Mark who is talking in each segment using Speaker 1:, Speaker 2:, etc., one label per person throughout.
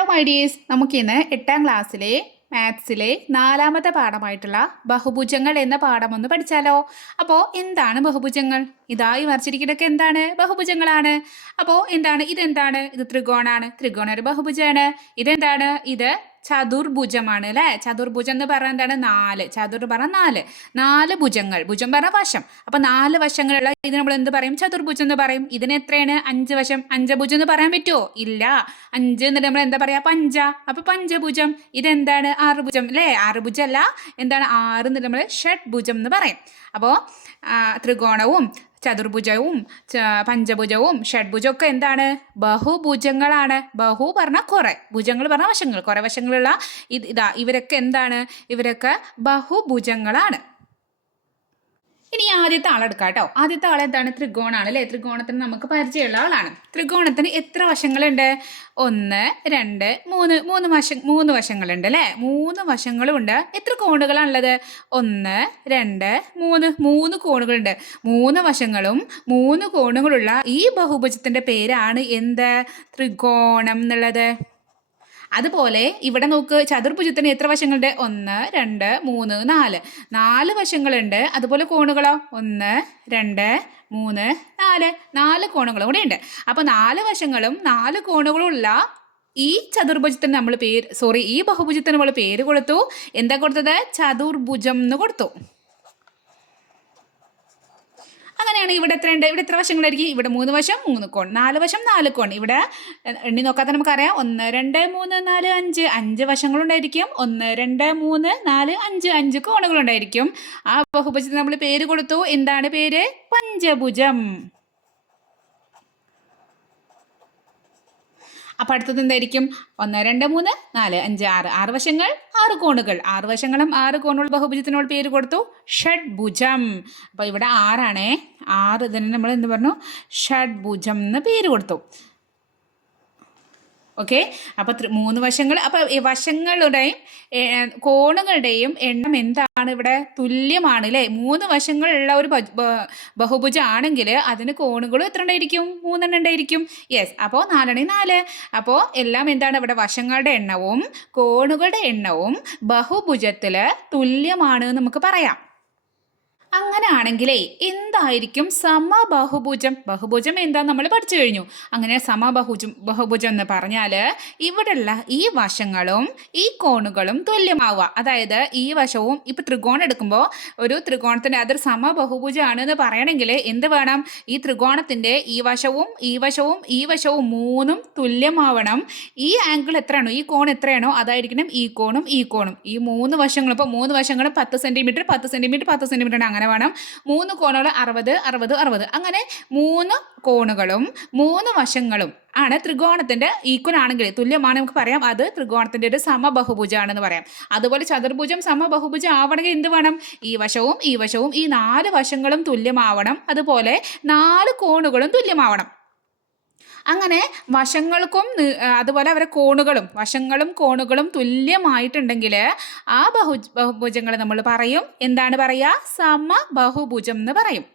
Speaker 1: Hello my dears നമുക്കിന്ന് എട്ടാം ക്ലാസ്സിലെ മാത്സിലെ നാലാമത്തെ പാഠമായിട്ടുള്ള ബഹുഭുജങ്ങൾ എന്ന പാഠം ഒന്ന് പഠിച്ചാലോ? അപ്പോൾ എന്താണ് ബഹുഭുജങ്ങൾ? ഇതായി വരച്ചിരിക്കുന്നതൊക്കെ എന്താണ്? ബഹുഭുജങ്ങളാണ്. അപ്പോൾ എന്താണ്? ഇതെന്താണ്? ഇത് ത്രികോണാണ്. ത്രികോണ ഒരു ബഹുഭുജമാണ്. ഇതെന്താണ്? ഇത് ചതുർഭുജമാണ് അല്ലേ? ചതുർഭുജം എന്ന് പറഞ്ഞാൽ എന്താണ്? നാല്. ചതുർ പറഞ്ഞാൽ നാല്. നാല് ഭുജങ്ങൾ. ഭുജം പറഞ്ഞാൽ വശം. അപ്പൊ നാല് വശങ്ങളുള്ള ഇത് നമ്മൾ എന്ത് പറയും? ചതുർഭുജം എന്ന് പറയും. ഇതിന് എത്രയാണ്? അഞ്ച് വശം. അഞ്ചഭുജം എന്ന് പറയാൻ പറ്റുമോ? ഇല്ല. അഞ്ച് എന്നിട്ട് നമ്മൾ എന്താ പറയാ? പഞ്ച. അപ്പൊ പഞ്ചഭുജം. ഇതെന്താണ്? ആറ് ഭുജം. അല്ലേ? ആറ് ഭുജം അല്ല എന്താണ്? ആറ് എന്നിട്ട് നമ്മൾ ഷഡ്ഭുജം എന്ന് പറയും. അപ്പോൾ ത്രികോണവും ചതുർഭുജവും പഞ്ചഭുജവും ഷഡ്ഭുജവും ഒക്കെ എന്താണ്? ബഹുഭുജങ്ങളാണ്. ബഹു പറഞ്ഞാൽ കുറെ. ഭുജങ്ങൾ പറഞ്ഞാൽ വശങ്ങൾ. കുറെ വശങ്ങളുള്ള ഇത് ഇതാ ഇവരൊക്കെ എന്താണ്? ഇവരൊക്കെ ബഹുഭുജങ്ങളാണ്. ഇനി ആദ്യത്തെ ആളെടുക്കാം കേട്ടോ. ആദ്യത്തെ ആൾ എന്താണ്? ത്രികോണാണ് അല്ലേ? ത്രികോണത്തിന് നമുക്ക് പരിചയമുള്ള ആളാണ്. ത്രികോണത്തിന് എത്ര വശങ്ങളുണ്ട്? ഒന്ന് രണ്ട് മൂന്ന്. മൂന്ന് വശ മൂന്ന് വശങ്ങളുണ്ട് അല്ലേ? മൂന്ന് വശങ്ങളുമുണ്ട്. എത്ര കോണുകളാണുള്ളത്? ഒന്ന് രണ്ട് മൂന്ന്. മൂന്ന് കോണുകളുണ്ട്. മൂന്ന് വശങ്ങളും മൂന്ന് കോണുകളുള്ള ഈ ബഹുഭുജത്തിന്റെ പേരാണ് എന്ത്? ത്രികോണം എന്നുള്ളത്. അതുപോലെ ഇവിടെ നോക്ക് ചതുർഭുജത്തിന് എത്ര വശങ്ങളുണ്ട്? ഒന്ന് രണ്ട് മൂന്ന് നാല്. നാല് വശങ്ങളുണ്ട്. അതുപോലെ കോണുകളോ? ഒന്ന് രണ്ട് മൂന്ന് നാല്. നാല് കോണുകളും കൂടെ ഉണ്ട്. അപ്പോൾ നാല് വശങ്ങളും നാല് കോണുകളുള്ള ഈ ചതുർഭുജത്തിന് നമ്മൾ പേര് സോറി ഈ ബഹുഭുജത്തിന് നമ്മൾ പേര് കൊടുത്തു. എന്താ കൊടുത്തത്? ചതുർഭുജം എന്ന് കൊടുത്തു. അങ്ങനെയാണെങ്കിൽ ഇവിടെ എത്രയുണ്ട് ഇവിടെ എത്ര വശങ്ങളായിരിക്കും? ഇവിടെ മൂന്ന് വശം മൂന്ന് കോൺ. നാല് വശം നാല് കോൺ. ഇവിടെ എണ്ണി നോക്കാത്ത നമുക്കറിയാം. ഒന്ന് രണ്ട് മൂന്ന് നാല് അഞ്ച്. അഞ്ച് വശങ്ങളുണ്ടായിരിക്കും. ഒന്ന് രണ്ട് മൂന്ന് നാല് അഞ്ച്. അഞ്ച് കോണുകളുണ്ടായിരിക്കും. ആ ബഹുഭുജത്തിന് നമ്മൾ പേര് കൊടുത്തു. എന്താണ് പേര്? പഞ്ചഭുജം. അപ്പം അടുത്തത് എന്തായിരിക്കും? ഒന്ന് രണ്ട് മൂന്ന് നാല് അഞ്ച് ആറ്. ആറ് വശങ്ങൾ ആറ് കോണുകൾ. ആറ് വശങ്ങളും ആറ് കോണുകൾ ബഹുഭുജത്തിനോട് പേര് കൊടുത്തു ഷഡ്ഭുജം. അപ്പോൾ ഇവിടെ ആറാണേ. ആറ് ഇതിന് നമ്മൾ എന്ത് പറഞ്ഞു? ഷഡ്ഭുജം എന്ന് പേര് കൊടുത്തു. ഓക്കെ? അപ്പോൾ മൂന്ന് വശങ്ങൾ അപ്പോൾ വശങ്ങളുടെയും കോണുകളുടെയും എണ്ണം എന്താണ് ഇവിടെ തുല്യമാണ് അല്ലേ മൂന്ന് വശങ്ങളുള്ള ഒരു ബഹുഭുജമാണെങ്കിൽ അതിന് കോണുകളും എത്ര ഉണ്ടായിരിക്കും മൂന്നെണ്ണം ഉണ്ടായിരിക്കും യെസ് അപ്പോൾ നാലണി നാല്. അപ്പോൾ എല്ലാം എന്താണ് ഇവിടെ വശങ്ങളുടെ എണ്ണവും കോണുകളുടെ എണ്ണവും ബഹുഭുജത്തിൽ തുല്യമാണ് നമുക്ക് പറയാം. അങ്ങനെ ആണെങ്കിലേ എന്തായിരിക്കും സമബഹുഭുജം? ബഹുഭുജം എന്താ നമ്മൾ പഠിച്ചു കഴിഞ്ഞു. അങ്ങനെ സമബാഹുജം ബഹുഭുജം എന്ന് പറഞ്ഞാൽ ഇവിടെയുള്ള ഈ വശങ്ങളും ഈ കോണുകളും തുല്യമാവുക. അതായത് ഈ വശവും ഇപ്പം ത്രികോണം എടുക്കുമ്പോൾ ഒരു ത്രികോണത്തിന്റെ അതൊരു സമബഹുഭുജമാണ് എന്ന് പറയണമെങ്കിൽ എന്ത് വേണം? ഈ ത്രികോണത്തിന്റെ ഈ വശവും ഈ വശവും ഈ വശവും മൂന്നും തുല്യമാവണം. ഈ ആംഗിൾ എത്രയാണോ ഈ കോൺ എത്രയാണോ അതായിരിക്കണം ഈ കോണും ഈ കോണും. ഈ മൂന്ന് വശങ്ങളും ഇപ്പോൾ മൂന്ന് വശങ്ങളും പത്ത് സെന്റിമീറ്റർ പത്ത് സെന്റിമീറ്റർ പത്ത് സെന്റിമീറ്റർ അങ്ങനെ വേണം മൂന്ന് കോണുകൾ അറുപത് അറുപത് അറുപത്. അങ്ങനെ മൂന്ന് കോണുകളും മൂന്ന് വശങ്ങളും ആണ് ത്രികോണത്തിന്റെ ഈക്വൽ ആണെങ്കിൽ തുല്യമാണ് നമുക്ക് പറയാം. അത് ത്രികോണത്തിന്റെ ഒരു സമബഹുഭുജാണെന്ന് പറയാം. അതുപോലെ ചതുർഭുജം സമബഹുഭുജം ആവണമെങ്കിൽ എന്ത് വേണം? ഈ വശവും ഈ വശവും ഈ നാല് വശങ്ങളും തുല്യമാവണം. അതുപോലെ നാല് കോണുകളും തുല്യമാവണം. അങ്ങനെ വശങ്ങൾക്കും അതുപോലെ അവരെ കോണുകളും വശങ്ങളും കോണുകളും തുല്യമായിട്ടുണ്ടെങ്കിൽ ആ ബഹു ബഹുഭുജങ്ങൾ നമ്മൾ പറയും. എന്താണ് പറയുക? സമ ബഹുഭുജം എന്ന് പറയും.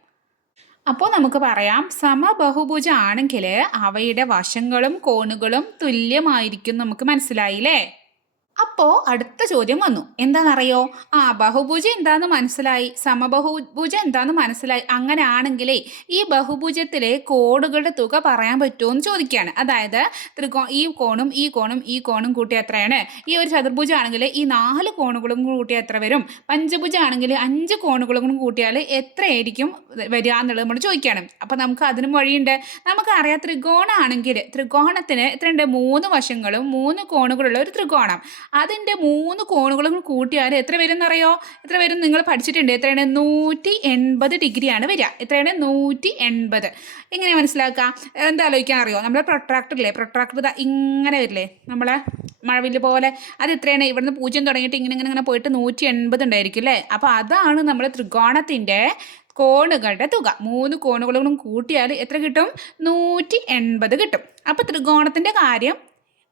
Speaker 1: അപ്പോൾ നമുക്ക് പറയാം സമബഹുഭുജ ആണെങ്കിൽ അവയുടെ വശങ്ങളും കോണുകളും തുല്യമായിരിക്കും നമുക്ക് മനസ്സിലായില്ലേ? അപ്പോൾ അടുത്ത ചോദ്യം വന്നു. എന്താണെന്നറിയോ? ആ ബഹുഭുജ എന്താന്ന് മനസ്സിലായി. സമബഹുഭുജ എന്താന്ന് മനസ്സിലായി. അങ്ങനെ ആണെങ്കിലേ ഈ ബഹുഭുജത്തിലെ കോണുകളുടെ തുക പറയാൻ പറ്റുമോ എന്ന് ചോദിക്കുകയാണ് അതായത് ത്രികോ ഈ കോണും ഈ കോണും ഈ കോണും കൂട്ടി എത്രയാണ്? ഈ ഒരു ചതുർഭുജ ആണെങ്കിൽ ഈ നാല് കോണുകളും കൂട്ടി എത്ര വരും? പഞ്ചഭുജ ആണെങ്കിൽ അഞ്ച് കോണുകളും കൂടി കൂട്ടിയാൽ എത്രയായിരിക്കും വരിക എന്നുള്ളത് നമ്മൾ ചോദിക്കുകയാണ് അപ്പോൾ നമുക്ക് അതിനും വഴിയുണ്ട്. നമുക്കറിയാം ത്രികോണാണെങ്കിൽ ത്രികോണത്തിന് എത്രയുണ്ട്? മൂന്ന് വശങ്ങളും മൂന്ന് കോണുകളുള്ള ഒരു ത്രികോണം. അതിന്റെ മൂന്ന് കോണുകളും കൂട്ടിയാൽ എത്ര വരും എന്നറിയോ എത്ര വരും നിങ്ങൾ പഠിച്ചിട്ടുണ്ട്? എത്രയാണ്? നൂറ്റി എൺപത് ഡിഗ്രിയാണ് വരിക. എത്രയാണ്? നൂറ്റി എൺപത്. എങ്ങനെ മനസ്സിലാക്കുക എന്താ ആലോചിക്കാൻ അറിയോ? പ്രൊട്രാക്ടർ ഇല്ലേ? പ്രൊട്രാക്ടർ ഇങ്ങനെ വരില്ലേ? നമ്മളെ മഴവില്ല് പോലെ. അത് എത്രയാണ്? ഇവിടുന്ന് പൂജ്യം തുടങ്ങിയിട്ട് ഇങ്ങനെ ഇങ്ങനെ ഇങ്ങനെ പോയിട്ട് നൂറ്റി എൺപത് ഉണ്ടായിരിക്കും അല്ലേ? അപ്പോൾ അതാണ് നമ്മുടെ ത്രികോണത്തിന്റെ കോണുകളുടെ തുക. മൂന്ന് കോണുകളും കൂട്ടിയാൽ എത്ര കിട്ടും? നൂറ്റി എൺപത് കിട്ടും. അപ്പോൾ ത്രികോണത്തിന്റെ കാര്യം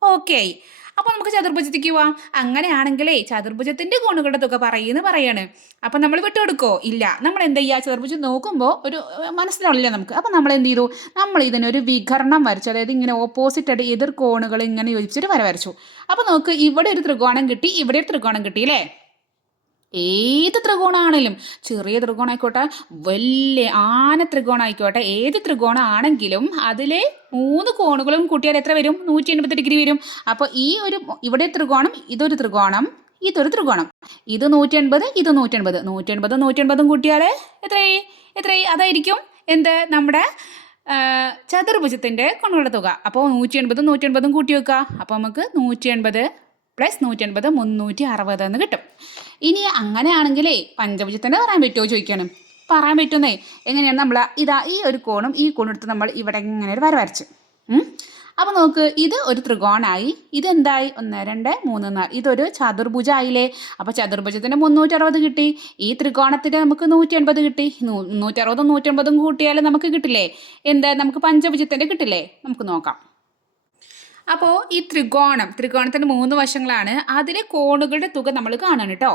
Speaker 1: ഓക്കെ ആയി. അപ്പോൾ നമുക്ക് ചതുർഭുജത്തേക്ക് പോവാം. അങ്ങനെയാണെങ്കിലേ ചതുർഭുജത്തിന്റെ കോണുകളുടെ തുക പറയുമെന്ന് പറയാണ്. അപ്പം നമ്മൾ വിട്ടുകൊടുക്കോ ഇല്ല. നമ്മൾ എന്ത് ചെയ്യുക ചതുർഭുജം നോക്കുമ്പോൾ ഒരു മനസ്സിലാവില്ല നമുക്ക്. അപ്പം നമ്മൾ എന്ത് ചെയ്തു? നമ്മൾ ഇതിനൊരു വികരണം വരച്ചു. അതായത് ഇങ്ങനെ ഓപ്പോസിറ്റ് ആയിട്ട് എതിർ കോണുകൾ ഇങ്ങനെ യോജിച്ചൊരു വര വരച്ചു. അപ്പോൾ നമുക്ക് ഇവിടെ ഒരു ത്രികോണം കിട്ടി ഇവിടെ ഒരു ത്രികോണം കിട്ടി അല്ലേ? ഏത് ത്രികോണമാണെങ്കിലും ചെറിയ ത്രികോണമായിക്കോട്ടെ വലിയ ആന ത്രികോണം ആയിക്കോട്ടെ ഏത് ത്രികോണമാണെങ്കിലും അതിലെ മൂന്ന് കോണുകളും കൂട്ടിയാൽ എത്ര വരും? നൂറ്റി എൺപത് ഡിഗ്രി വരും. അപ്പോൾ ഈ ഒരു ഇവിടെ ത്രികോണം ഇതൊരു ത്രികോണം ഇതൊരു ത്രികോണം. ഇത് നൂറ്റി എൺപത് ഇത് നൂറ്റി എൺപത് നൂറ്റി എൺപതും നൂറ്റി എൺപതും കൂട്ടിയാൽ എത്രയായി? എത്രയായി? അതായിരിക്കും എന്ത്? നമ്മുടെ ചതുർഭുജത്തിന്റെ കോണുകളുടെ തുക. അപ്പോൾ നൂറ്റി എൺപതും നൂറ്റി എൺപതും കൂട്ടി വെക്കുക അപ്പോൾ നമുക്ക് നൂറ്റി എൺപത് പ്ലസ് നൂറ്റി എൺപത് മുന്നൂറ്റി അറുപത് എന്ന് കിട്ടും. ഇനി അങ്ങനെയാണെങ്കിലേ പഞ്ചഭുജത്തിന്റെ പറയാൻ പറ്റുമോ ചോദിക്കണം. പറയാൻ പറ്റുന്നേ. എങ്ങനെയാണ് നമ്മൾ ഇതാ ഈ ഒരു കോണും ഈ കോണും എടുത്ത് നമ്മൾ ഇവിടെ ഇങ്ങനെ ഒരു വര വരച്ച്. അപ്പോൾ നോക്ക് ഇത് ഒരു ത്രികോണായി. ഇതെന്തായി? ഒന്ന് രണ്ട് മൂന്ന് നാല്. ഇതൊരു ചതുർഭുജ ആയില്ലേ അപ്പോൾ ചതുർഭുജത്തിന് മുന്നൂറ്റി അറുപത് കിട്ടി. ഈ ത്രികോണത്തിന് നമുക്ക് നൂറ്റി എൺപത് കിട്ടി നൂറ്ററുപതും എൺപതും കൂട്ടിയാൽ നമുക്ക് കിട്ടില്ലേ? എന്താ നമുക്ക് പഞ്ചഭുജത്തിന്റെ കിട്ടില്ലേ? നമുക്ക് നോക്കാം. അപ്പോൾ ഈ ത്രികോണം ത്രികോണത്തിന് മൂന്ന് വശങ്ങളാണ്. അതിലെ കോണുകളുടെ തുക നമ്മൾ കാണണം കേട്ടോ.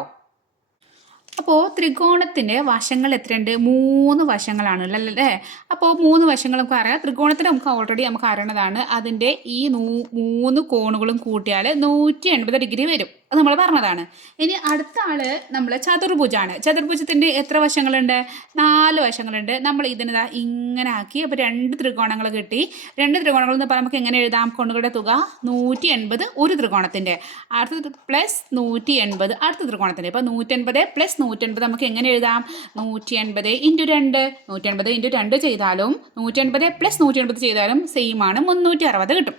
Speaker 1: അപ്പോൾ ത്രികോണത്തിന്റെ വശങ്ങൾ എത്രയുണ്ട്? മൂന്ന് വശങ്ങളാണ് അല്ലേ? അപ്പോൾ മൂന്ന് വശങ്ങൾ നമുക്ക് അറിയാം. ത്രികോണത്തിന് നമുക്ക് ഓൾറെഡി നമുക്ക് അറിയണതാണ്. അതിന്റെ ഈ മൂന്ന് കോണുകളും കൂട്ടിയാൽ നൂറ്റി എൺപത് ഡിഗ്രി വരും. അത് നമ്മൾ പറഞ്ഞതാണ്. ഇനി അടുത്ത ആൾ നമ്മൾ ചതുർഭുജാണ്. ചതുർഭുജത്തിന്റെ എത്ര വശങ്ങളുണ്ട്? നാല് വശങ്ങളുണ്ട്. നമ്മൾ ഇതിന് ഇങ്ങനെ ആക്കി അപ്പോൾ രണ്ട് ത്രികോണങ്ങൾ കിട്ടി. രണ്ട് ത്രികോണങ്ങൾ എന്ന് പറയുമ്പോൾ നമുക്ക് എങ്ങനെ എഴുതാം? കോണുകളുടെ തുക നൂറ്റി എൺപത് ഒരു ത്രികോണത്തിന്റെ അടുത്ത പ്ലസ് നൂറ്റി എൺപത് അടുത്ത ത്രികോണത്തിന്റെ ഇപ്പോൾ നൂറ്റൻപത് പ്ലസ് നൂറ്റൻപത് നമുക്ക് എങ്ങനെ എഴുതാം? നൂറ്റി എൺപത് ഇന്റു രണ്ട്. നൂറ്റി എൺപത് ഇന്റു രണ്ട് ചെയ്താലും നൂറ്റി എൺപത് പ്ലസ് നൂറ്റി എൺപത് ചെയ്താലും സെയിം ആണ്. മുന്നൂറ്റി അറുപത് കിട്ടും.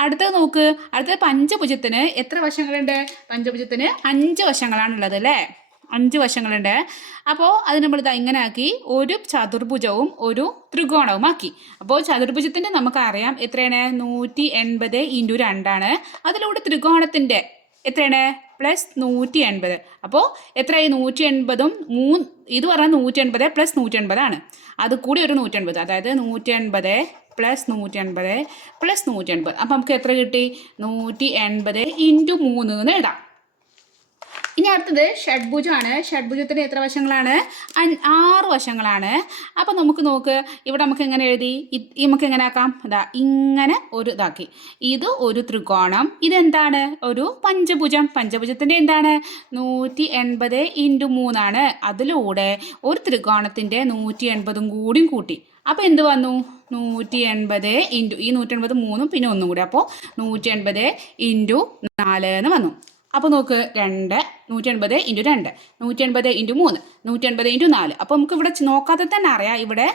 Speaker 1: അടുത്തത് നോക്ക്. അടുത്തത് പഞ്ചഭുജത്തിന് എത്ര വശങ്ങളുണ്ട്? പഞ്ചഭുജത്തിന് അഞ്ച് വശങ്ങളാണുള്ളത് അല്ലേ? അഞ്ച് വശങ്ങളുണ്ട്. അപ്പോൾ അത് നമ്മൾ ഇതാ ഇങ്ങനെ ആക്കി ഒരു ചതുർഭുജവും ഒരു ത്രികോണവും ആക്കി അപ്പോൾ ചതുർഭുജത്തിന്റെ നമുക്കറിയാം എത്രയാണ്? നൂറ്റി എൺപത് ഇന്റു രണ്ടാണ്. അതിലൂടെ ത്രികോണത്തിന്റെ എത്രയാണ്? പ്ലസ് നൂറ്റി എൺപത്. അപ്പോൾ എത്രയായി? നൂറ്റി എൺപതും മൂന്ന് ഇത് പറഞ്ഞാൽ നൂറ്റി എൺപത് പ്ലസ് നൂറ്റി എൺപതാണ്. അത് കൂടി ഒരു നൂറ്റി എൺപത്. അതായത് നൂറ്റി എൺപത് പ്ലസ് നൂറ്റി എൺപത് പ്ലസ് നൂറ്റി എൺപത് അപ്പം നമുക്ക് എത്ര കിട്ടി? നൂറ്റി എൺപത് ഇന്റു മൂന്ന് എന്ന് എഴുതാം. ഇനി അടുത്തത് ഷഡ്ഭുജമാണ്. ഷഡ്ഭുജത്തിന് എത്ര വശങ്ങളാണ്? ആറ് വശങ്ങളാണ്. അപ്പം നമുക്ക് നോക്ക്. ഇവിടെ നമുക്ക് എങ്ങനെ എഴുതി? നമുക്ക് എങ്ങനെ ആക്കാം? ഇതാ ഇങ്ങനെ ഒരു ഇതാക്കി. ഇത് ഒരു ത്രികോണം. ഇതെന്താണ്? ഒരു പഞ്ചഭുജം. പഞ്ചഭുജത്തിന്റെ എന്താണ്? നൂറ്റി എൺപത് ഇന്റു മൂന്നാണ്. അതിലൂടെ ഒരു ത്രികോണത്തിന്റെ നൂറ്റി എൺപതും കൂടിയും കൂട്ടി. അപ്പോൾ എന്ത് വന്നു? നൂറ്റി എൺപത് ഇന്റു ഈ നൂറ്റി എൺപത് മൂന്നും പിന്നെ ഒന്നും കൂടി. അപ്പോൾ നൂറ്റി എൺപത് ഇന്റു നാല് എന്ന് വന്നു. അപ്പോൾ നോക്ക് രണ്ട് നൂറ്റി എൺപത് ഇന്റു രണ്ട് നൂറ്റി എൺപത് ഇന്റു മൂന്ന് നൂറ്റി എൺപത് ഇന്റു നാല്. അപ്പോൾ നമുക്ക് ഇവിടെ നോക്കാതെ തന്നെ അറിയാം ഇവിടെ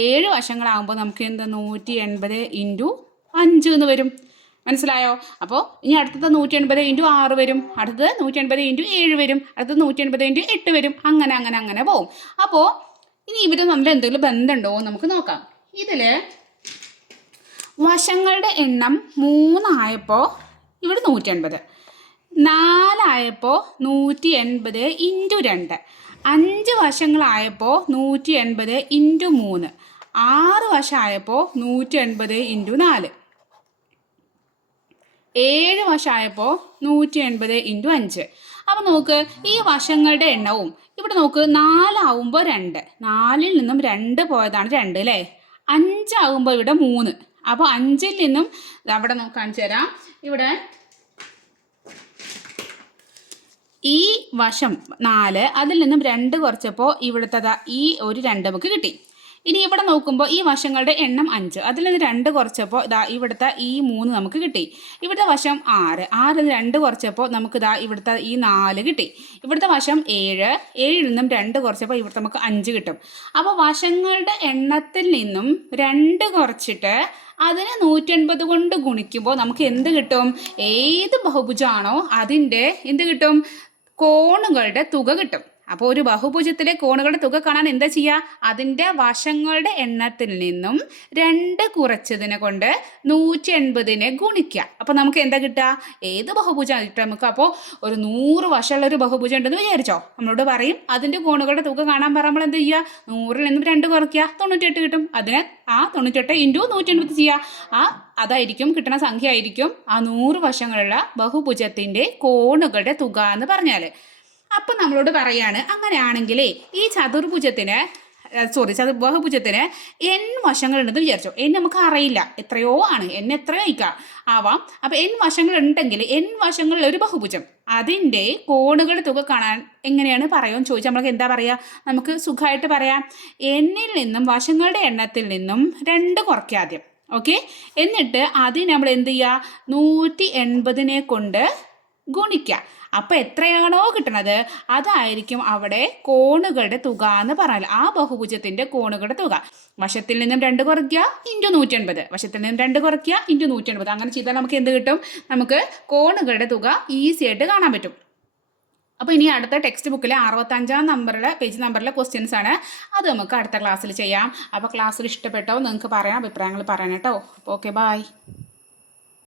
Speaker 1: ഏഴ് വശങ്ങളാകുമ്പോൾ നമുക്ക് എന്താ നൂറ്റി എൺപത് ഇന്റു അഞ്ച് എന്ന് വരും. മനസ്സിലായോ? അപ്പോൾ ഇനി അടുത്തത് നൂറ്റി എൺപത് ഇന്റു ആറ് വരും അടുത്തത് നൂറ്റി എൺപത് ഇന്റു ഏഴ് വരും അടുത്തത് നൂറ്റി എൺപത് ഇന്റു എട്ട് വരും അങ്ങനെ അങ്ങനെ അങ്ങനെ പോകും അപ്പോൾ ഇനി ഇവർ തമ്മിൽ എന്തെങ്കിലും ബന്ധമുണ്ടോ നമുക്ക് നോക്കാം. ഇതിൽ വശങ്ങളുടെ എണ്ണം മൂന്നായപ്പോൾ ഇവിടെ നൂറ്റി എൺപത് നാലായപ്പോൾ നൂറ്റി എൺപത് ഇന്റു രണ്ട്. അഞ്ച് വശങ്ങളായപ്പോൾ നൂറ്റി എൺപത് ഇന്റു മൂന്ന്. ആറ് വശമായപ്പോൾ നൂറ്റി എൺപത് ഇന്റു നാല്. ഏഴ് വശമായപ്പോൾ നൂറ്റി എൺപത് ഇന്റു അഞ്ച്. അപ്പോൾ നമുക്ക് ഈ വശങ്ങളുടെ എണ്ണവും ഇവിടെ നോക്ക് നാലാവുമ്പോൾ രണ്ട്. നാലിൽ നിന്നും രണ്ട് പോയതാണ് രണ്ട് അല്ലേ? അഞ്ചാവുമ്പോൾ ഇവിടെ മൂന്ന്. അപ്പോൾ അഞ്ചിൽ നിന്നും അവിടെ കാണിച്ചു തരാം. ഇവിടെ ഈ വശം നാല് അതിൽ നിന്നും രണ്ട് കുറച്ചപ്പോൾ ഇവിടുത്തെ ഈ ഒരു രണ്ട് നമുക്ക് കിട്ടി. ഇനി ഇവിടെ നോക്കുമ്പോൾ ഈ വശങ്ങളുടെ എണ്ണം അഞ്ച്. അതിൽ നിന്ന് രണ്ട് കുറച്ചപ്പോൾ ഇതാ ഇവിടുത്തെ ഈ മൂന്ന് നമുക്ക് കിട്ടി. ഇവിടുത്തെ വശം ആറ്. ആറിൽ നിന്ന് രണ്ട് കുറച്ചപ്പോൾ നമുക്ക് ഇതാ ഇവിടുത്തെ ഈ നാല് കിട്ടി. ഇവിടുത്തെ വശം ഏഴ്. ഏഴിൽ നിന്നും രണ്ട് കുറച്ചപ്പോൾ ഇവിടുത്തെ നമുക്ക് അഞ്ച് കിട്ടും. അപ്പോൾ വശങ്ങളുടെ എണ്ണത്തിൽ നിന്നും രണ്ട് കുറച്ചിട്ട് അതിനെ നൂറ്റൻപത് കൊണ്ട് ഗുണിക്കുമ്പോൾ നമുക്ക് എന്ത് കിട്ടും? ഏത് ബഹുഭുജാണോ അതിന്റെ എന്ത് കിട്ടും? കോണുകളുടെ തുക കിട്ടും. അപ്പോൾ ഒരു ബഹുഭുജത്തിലെ കോണുകളുടെ തുക കാണാൻ എന്താ ചെയ്യുക അതിന്റെ വശങ്ങളുടെ എണ്ണത്തിൽ നിന്നും രണ്ട് കുറച്ചതിനെ കൊണ്ട് നൂറ്റി എൺപതിനെ ഗുണിക്കുക അപ്പോൾ നമുക്ക് എന്താ കിട്ടുക? ഏത് ബഹുഭുജം കിട്ടുക നമുക്ക്? അപ്പോൾ ഒരു നൂറ് വശമുള്ള ഒരു ബഹുഭുജം ഉണ്ടെന്ന് വിചാരിച്ചോ? നമ്മളോട് പറയും അതിന്റെ കോണുകളുടെ തുക കാണാൻ പറയുമ്പോൾ എന്ത് ചെയ്യുക നൂറിൽ നിന്നും രണ്ട് കുറയ്ക്കുക തൊണ്ണൂറ്റിയെട്ട് കിട്ടും. അതിന് ആ തൊണ്ണൂറ്റിയെട്ട് ഇന്റു നൂറ്റി എൺപത് ചെയ്യുക ആ അതായിരിക്കും കിട്ടുന്ന സംഖ്യ ആയിരിക്കും ആ നൂറ് വശങ്ങളുള്ള ബഹുഭുജത്തിന്റെ കോണുകളുടെ തുക എന്ന് പറഞ്ഞാൽ അപ്പം നമ്മളോട് പറയാണ് അങ്ങനെയാണെങ്കിലേ ഈ ചതുർഭുജത്തിന് സോറി ചതു ബഹുഭുജത്തിന് എൻ വശങ്ങളുണ്ടെന്ന് വിചാരിച്ചോ. എൻ നമുക്ക് അറിയില്ല. എത്രയോ ആണ്. എൻ എത്രയോ ആയിക്കാം. ആവാം. അപ്പം എൻ വശങ്ങൾ ഉണ്ടെങ്കിൽ എൻ വശങ്ങളുള്ള ഒരു ബഹുഭുജം. അതിന്റെ കോണുകളുടെ തുക കാണാൻ എങ്ങനെയാണ് പറയുമെന്ന് ചോദിച്ചാൽ നമുക്ക് എന്താ പറയുക നമുക്ക് സുഖമായിട്ട് പറയാം. എന്നിൽ നിന്നും വശങ്ങളുടെ എണ്ണത്തിൽ നിന്നും രണ്ട് കുറയ്ക്കുക ആദ്യം. ഓക്കെ? എന്നിട്ട് അതിന് നമ്മൾ എന്ത് ചെയ്യുക? നൂറ്റി എൺപതിനെ കൊണ്ട് ഗുണിക്കുക. അപ്പോൾ എത്രയാണോ കിട്ടണത്? അതായിരിക്കും അവിടെ കോണുകളുടെ തുക എന്ന് പറഞ്ഞാൽ ആ ബഹുഭുജത്തിന്റെ കോണുകളുടെ തുക. വശത്തിൽ നിന്നും രണ്ട് കുറയ്ക്കുക ഇന്റു നൂറ്റൻപത്. വശത്തിൽ നിന്നും രണ്ട് കുറയ്ക്കുക ഇന്റു നൂറ്റൻപത്. അങ്ങനെ ചെയ്താൽ നമുക്ക് എന്ത് കിട്ടും? നമുക്ക് കോണുകളുടെ തുക ഈസി ആയിട്ട് കാണാൻ പറ്റും. അപ്പോൾ ഇനി അടുത്ത ടെക്സ്റ്റ് ബുക്കിലെ അറുപത്തഞ്ചാം നമ്പറിലെ പേജ് നമ്പറിലെ ക്വസ്റ്റ്യൻസ് ആണ്. അത് നമുക്ക് അടുത്ത ക്ലാസ്സിൽ ചെയ്യാം. അപ്പോൾ ക്ലാസ്സിൽ ഇഷ്ടപ്പെട്ടോ നിങ്ങൾക്ക് പറയാം അഭിപ്രായങ്ങൾ പറയാം കേട്ടോ. Okay bye